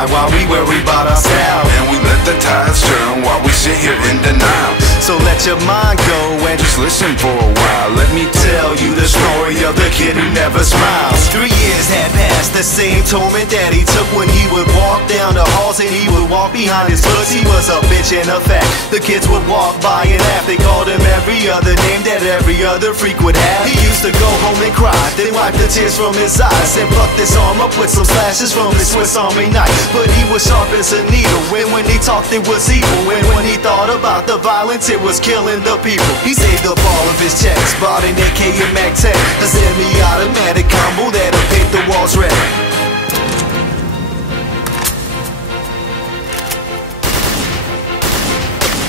by while we worry about our style. And we let the tides turn while we sit here in denial. So let your mind go and Just listen for a while. Let me tell you the story of the kid who never smiles. 3 years had passed, the same torment that he took when he would walk down the halls and he would walk behind his books. He was a bitch and a fact. The kids would walk by and laugh. They called him every other name that every other freak would have. He used to go home and cry, then wipe the tears from his eyes and pluck his arm up with some slashes from his Swiss Army knife. But he was sharp as a needle, and when he talked it was evil. And when he thought about the violence, it was killing the people. He saved up all of his checks, bought an AK and Mac-10, a semi-automatic combo that'll paint the walls red.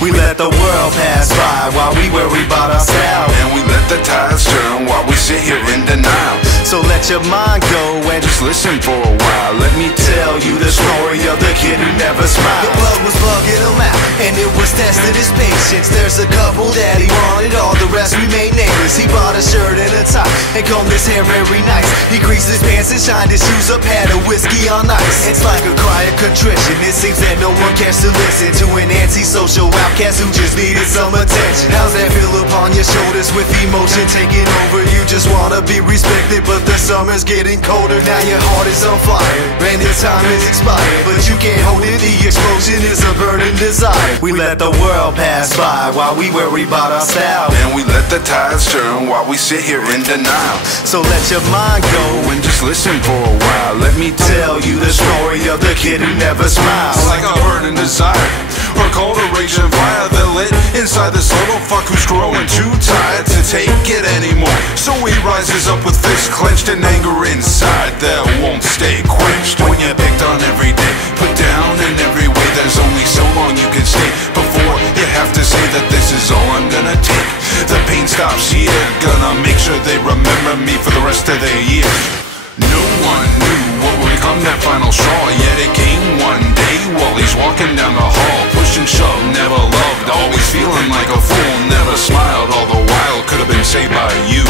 We let the world pass by while we worry about our style. And we let the tides turn while we sit here in denial. So let your mind go and Just listen for a while. Let me tell you the story of the kid who never smiled. The bug was bugging him out, and it was testing his patience. There's a couple that he wanted, all the rest remain nameless. He bought a shirt and a tie and combed his hair very nice. He creased his pants and shined his shoes up, had a whiskey on ice. It's like a cry of contrition. It seems that no one cares to listen to an antisocial outcast who just needed some attention. How's that feel upon your shoulders with emotion taking over? You just wanna be respected, but the summer's getting colder. Now your heart is on fire and your time is expired, but you can't hold it. The explosion is a burning desire. We let the world pass by while we worry about our style. And we let the tides turn while we sit here in denial. So let your mind go And just listen for a while. Let me tell you the story of the kid who never smiles. It's like a burning desire, or cold or raging fire that lit inside this little fuck who's growing too tired to take it anymore. So he rises up with fists clenched and anger inside that won't stay quenched. When you're picked on every day, put down in every way, there's only so long you can stay before you have to say that this is all I'm gonna take. The pain stops here, gonna make sure they remember me for the rest of their years. No one knew what would come that final straw, yet it came one day while he's walking down the hall. Push and shove, never loved, always feeling like a fool. Never smiled, all the while could have been saved by you.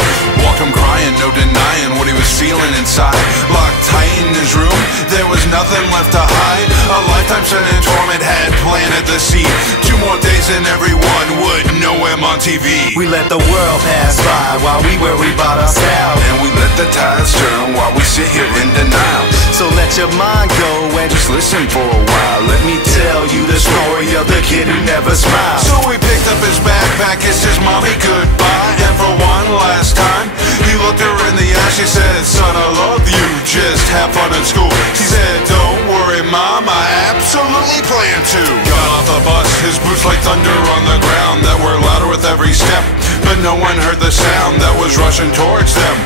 Walked him crying, no denying what he was feeling inside. Locked tight in his room, there was nothing left to hide. A lifetime spent in torment had planted the seed. 2 more days and everyone would know him on TV. We let the world pass by while we worry about our style. And we let the tides turn while we sit here in denial. So let your mind go and Just listen for a while. Let me tell you the story of the kid who never smiles. So he picked up his backpack, kissed his mommy goodbye, and for one last time, he looked her in the eye. She said, "Son, I love you, just have fun in school." She said, "Don't worry, Mom, I absolutely plan to." Got off the bus, his boots like thunder on the ground that were louder with every step, but no one heard the sound that was rushing towards them,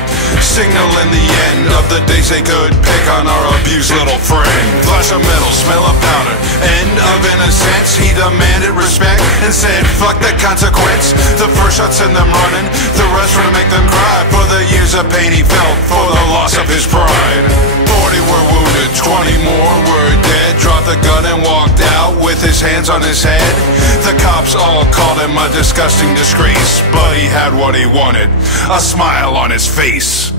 signaling the end of the days they could pick on our abused little friend. Flash of metal, smell of powder, end of innocence. He demanded respect and said, "Fuck the consequence." The first shot sent them running, the rest were to make them cry for the years of pain he felt for the loss of his pride. 40 were wounded, 20 more were dead. Dropped the gun and walked out with his hands on his head. The cops all called him a disgusting disgrace, but he had what he wanted, a smile on his face.